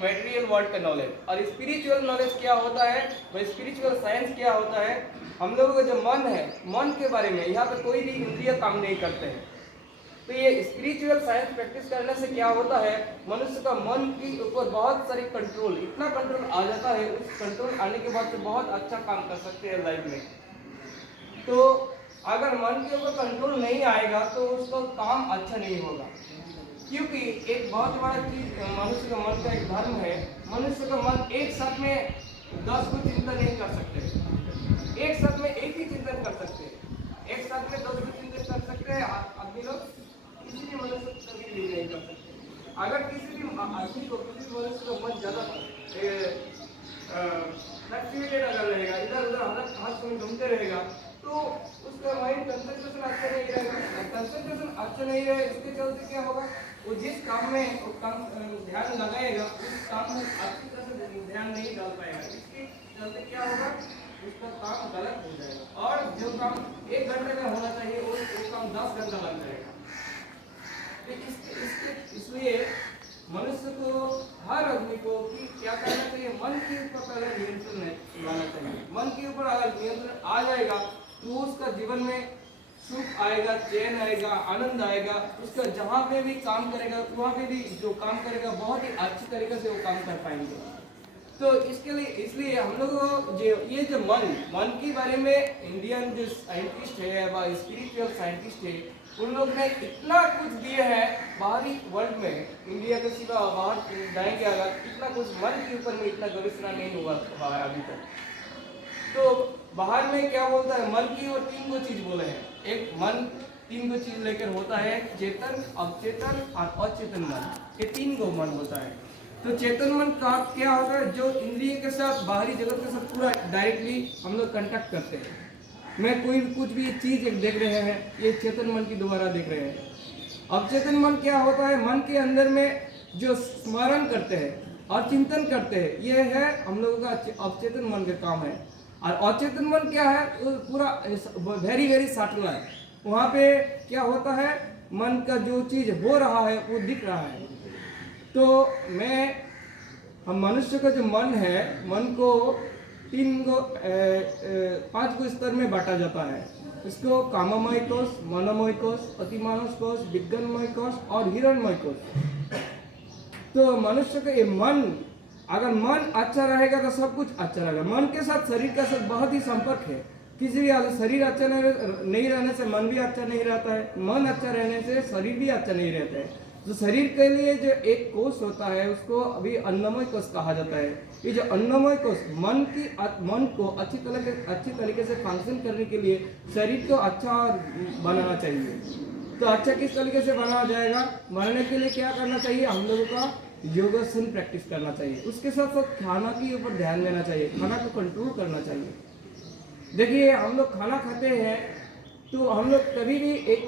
Material world का knowledge. और spiritual knowledge क्या होता है, वह स्पिरिचुअल साइंस क्या होता है, हम लोगों का जो मन है, मन के बारे में यहाँ पे कोई भी इंद्रिय काम नहीं करते हैं। तो ये स्पिरिचुअल साइंस प्रैक्टिस करने से क्या होता है, मनुष्य का मन के ऊपर बहुत सारी कंट्रोल, इतना कंट्रोल आ जाता है, उस कंट्रोल आने के बाद से बहुत अच्छा काम कर सकते हैं लाइफ में। तो अगर मन के ऊपर कंट्रोल नहीं आएगा तो उसका काम अच्छा नहीं होगा, क्योंकि एक बहुत बड़ा चीज मनुष्य का मन का एक धर्म है, मनुष्य का मन एक साथ में 10 को चिंतन नहीं कर सकते, एक साथ में एक ही चिंतन कर सकते हैं, एक साथ में 10 को चिंतन कर सकते हैं आदमी लोग, किसी भी मनुष्य को कभी भी नहीं कर सकते। अगर किसी भी आदमी को, किसी भी मनुष्य का मन ज्यादा फ्लक्चुएटेड अगर रहेगा, इधर उधर हर समय घूमते रहेगा, तो उसका माइंड कंसंट्रेशन अच्छा नहीं रहेगा। कंसंट्रेशन अच्छा नहीं रहे, इसके चलते क्या होगा, वो जिस काम में वो काम ध्यान लगाएगा, उस काम में अच्छी तरह से ध्यान नहीं डाल पाएगा, इसके चलते क्या होगा, उसका काम गलत हो जाएगा, और जो काम 1 घंटे में होना चाहिए वो काम 10 घंटा लग जाएगा। इसलिए मनुष्य को, हर आदमी को कि क्या करना चाहिए, मन के ऊपर पहले नियंत्रण लाना चाहिए। मन के ऊपर अगर नियंत्रण आ जाएगा तो उसका जीवन में सुख आएगा, चैन आएगा, आनंद आएगा, उसका जहाँ पे भी काम करेगा, वहाँ पे भी जो काम करेगा बहुत ही अच्छी तरीके से वो काम कर पाएंगे। तो इसके लिए, इसलिए हम लोग जो ये जो मन के बारे में इंडियन जो साइंटिस्ट है व स्पिरिचुअल साइंटिस्ट है, उन लोग ने इतना कुछ दिए हैं बाहरी वर्ल्ड में, इंडिया के सिवा बाहर जाएंगे अगर, इतना कुछ मन के ऊपर में इतना गवेषणा नहीं हुआ है अभी तक। तो बाहर में क्या बोलता है, मन की और 3 को चीज बोले हैं, एक मन 3 को चीज लेकर होता है, चेतन, अवचेतन और अचेतन मन, ये 3 को मन होता है। तो चेतन मन का क्या होता है, जो इंद्रिय के साथ, बाहरी जगत के साथ पूरा डायरेक्टली हम लोग कांटेक्ट करते हैं। मैं कोई कुछ भी चीज एक देख रहे हैं, ये चेतन मन के द्वारा देख रहे हैं। अवचेतन मन क्या होता है, मन के अंदर में जो स्मरण करते हैं और चिंतन करते हैं, ये है हम लोगों का अवचेतन मन का काम है। और अचेतन मन क्या है, वो पूरा वेरी वेरी सटल है, वहाँ पे क्या होता है, मन का जो चीज हो रहा है वो दिख रहा है। तो हम मनुष्य का जो मन है, मन को 5 को स्तर में बांटा जाता है। इसको काममय कोश, मनोमय कोश, अतिमानस कोश, विज्ञानमय कोश और हिरणमय कोश। तो मनुष्य का ये मन, अगर मन अच्छा रहेगा तो सब कुछ अच्छा रहेगा। मन के साथ शरीर का साथ बहुत ही संपर्क है, किसी भी शरीर अच्छा नहीं रहने से मन भी अच्छा नहीं रहता है, मन अच्छा रहने से शरीर भी अच्छा नहीं रहता है। तो शरीर के लिए जो एक कोष होता है उसको अभी अन्नमय कोष कहा जाता है। ये जो अन्नमय कोष मन को अच्छी तरीके से फंक्शन करने के लिए शरीर को अच्छा बनाना चाहिए। तो अच्छा किस तरीके से बनाया जाएगा, बनाने के लिए क्या करना चाहिए, हम लोगों का योगासन प्रैक्टिस करना चाहिए। उसके साथ साथ खाना के ऊपर ध्यान देना चाहिए, खाना को कंट्रोल करना चाहिए। देखिए हम लोग खाना खाते हैं तो हम लोग कभी भी एक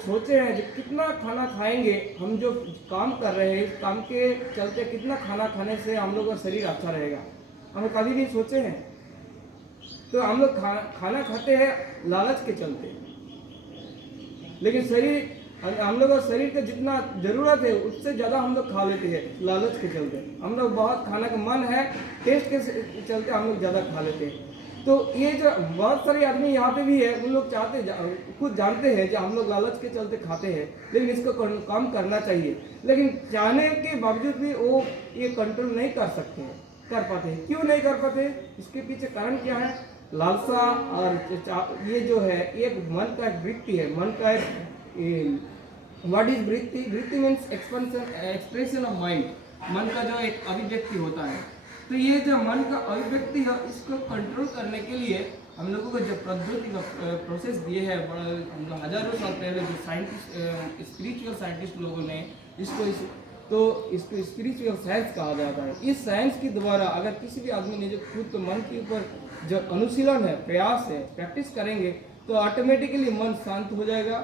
सोचे हैं कि कितना खाना खाएंगे, हम जो काम कर रहे हैं इस काम के चलते कितना खाना खाने से हम लोग का शरीर अच्छा रहेगा, हम कभी भी सोचे हैं? तो हम लोग खाना खाते हैं लालच के चलते, लेकिन हम लोग का शरीर का जितना जरूरत है उससे ज़्यादा हम लोग खा लेते हैं लालच के चलते। हम लोग बहुत खाने का मन है, टेस्ट के चलते हम लोग ज़्यादा खा लेते हैं। तो ये जो बहुत सारे आदमी यहाँ पे भी है, उन लोग खुद जानते हैं कि हम लोग लालच के चलते खाते हैं, लेकिन इसको कम करना चाहिए। लेकिन चाहने के बावजूद भी वो ये कंट्रोल नहीं कर सकते हैं, कर पाते हैं। क्यों नहीं कर पाते, इसके पीछे कारण क्या है? लालसा और ये जो है ये मन का एक वृत्ति है, मन का एक व्हाट इज वृत्ति? वृत्ति मीन्स एक्सप्रेशन ऑफ माइंड, मन का जो एक अभिव्यक्ति होता है। तो ये जो मन का अभिव्यक्ति है इसको कंट्रोल करने के लिए हम लोगों को जो पद्धति का प्रोसेस दिए हैं हजारों साल पहले जो साइंटिस्ट, स्पिरिचुअल साइंटिस्ट लोगों ने इसको स्पिरिचुअल साइंस कहा जाता है। इस साइंस के द्वारा अगर किसी भी आदमी ने जो खुद तो मन के ऊपर जो अनुशीलन है, प्रयास है, प्रैक्टिस करेंगे तो ऑटोमेटिकली मन शांत हो जाएगा,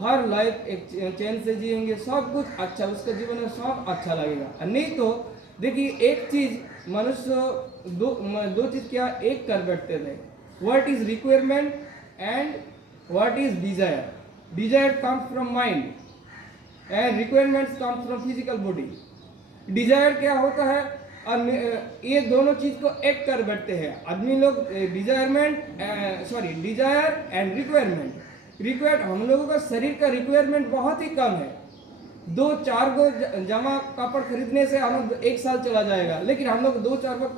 हर लाइफ एक चैन से जिएंगे, सब कुछ अच्छा, उसका जीवन में सब अच्छा लगेगा। नहीं तो देखिए एक चीज मनुष्य दो चीज क्या एक कर बैठते थे, what is requirement and what is desire. Desire comes from mind and requirements comes from physical body. Desire क्या होता है? ये दोनों चीज को एक कर बैठते हैं आदमी लोग। डिजायर एंड रिक्वायरमेंट हम लोगों का शरीर का रिक्वायरमेंट बहुत ही कम है। 2-4 गो जमा कपड़ खरीदने से हम लोग 1 साल चला जाएगा, लेकिन हम लोग 2-4 गो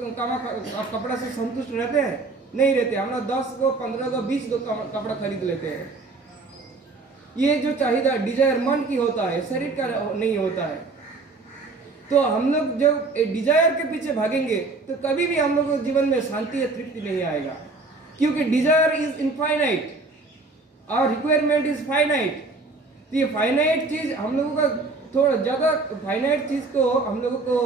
कपड़ा से संतुष्ट रहते हैं? नहीं रहते। हम लोग 10 गो 15 गो 20 गो कपड़ा खरीद लेते हैं। ये जो चाहिए डिजायर मन की होता है, शरीर का नहीं होता है। तो हम लोग जब डिजायर के पीछे भागेंगे तो कभी भी हम लोग को जीवन में शांति या तृप्ति नहीं आएगा, क्योंकि डिजायर इज इनफाइनाइट और रिक्वायरमेंट इज फाइनाइट। तो ये फाइनाइट चीज हम लोगों का थोड़ा ज्यादा, फाइनाइट चीज को हम लोगों को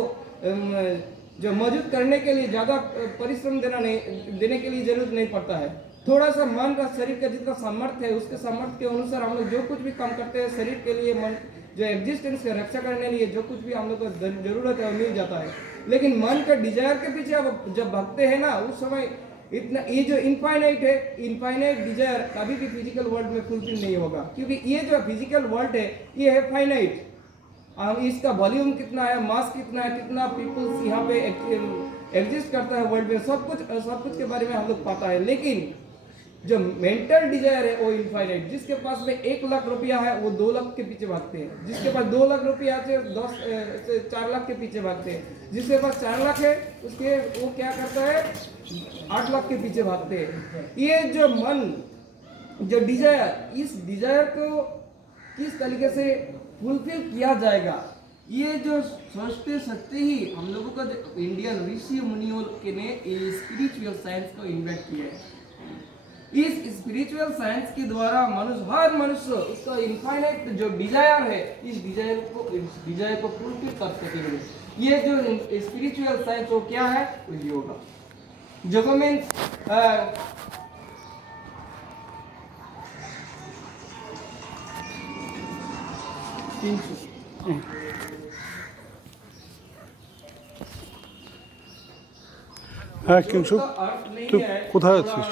जो मौजूद करने के लिए ज्यादा परिश्रम देने के लिए जरूरत नहीं पड़ता है। थोड़ा सा मन का, शरीर का जितना सामर्थ्य है उसके सामर्थ्य के अनुसार हम लोग जो कुछ भी काम करते हैं शरीर के लिए, मन जो एग्जिस्टेंस की रक्षा करने के लिए जो कुछ भी हम लोग को जरूरत है वो मिल जाता है। लेकिन मन का डिजायर के पीछे अब जब भागते हैं ना, उस समय इतना ये जो इनफाइनाइट है, इनफाइनाइट डिजायर कभी भी फिजिकल वर्ल्ड में फुलफिल नहीं होगा, क्योंकि ये जो फिजिकल वर्ल्ड है ये है फाइनाइट। इसका वॉल्यूम कितना है, मास कितना है, कितना पीपल्स यहाँ पे एग्जिस्ट करता है वर्ल्ड में, सब कुछ के बारे में हम लोग पता है। लेकिन जो मेंटल डिजायर है वो इनफाइनाइट। जिसके पास में 1 लाख रुपया है वो 2 लाख के पीछे भागते हैं, जिसके पास 2 लाख रुपया है 4 लाख के पीछे भागते हैं, जिसके पास 4 लाख है उसके वो क्या करता है 8 लाख के पीछे भागते हैं। ये जो मन, जो डिजायर, इस डिजायर को किस तरीके से फुलफिल किया जाएगा, ये जो सोचते ही हम लोगों का इंडियन ऋषि मुनियों के ने स्पिरिचुअल साइंस को इन्वेंट किया है। इस स्पिरिचुअल साइंस के द्वारा हर मनुष्य उसका इनफाइनाइट जो डिजायर है, इस डिजायर को फुलफिल कर सकेंगे। ये जो स्पिरिचुअल साइंस वो क्या है? वो योगा। योगा मीन्स হ্যাঁ কিংসু তুই কোথায় আছিস?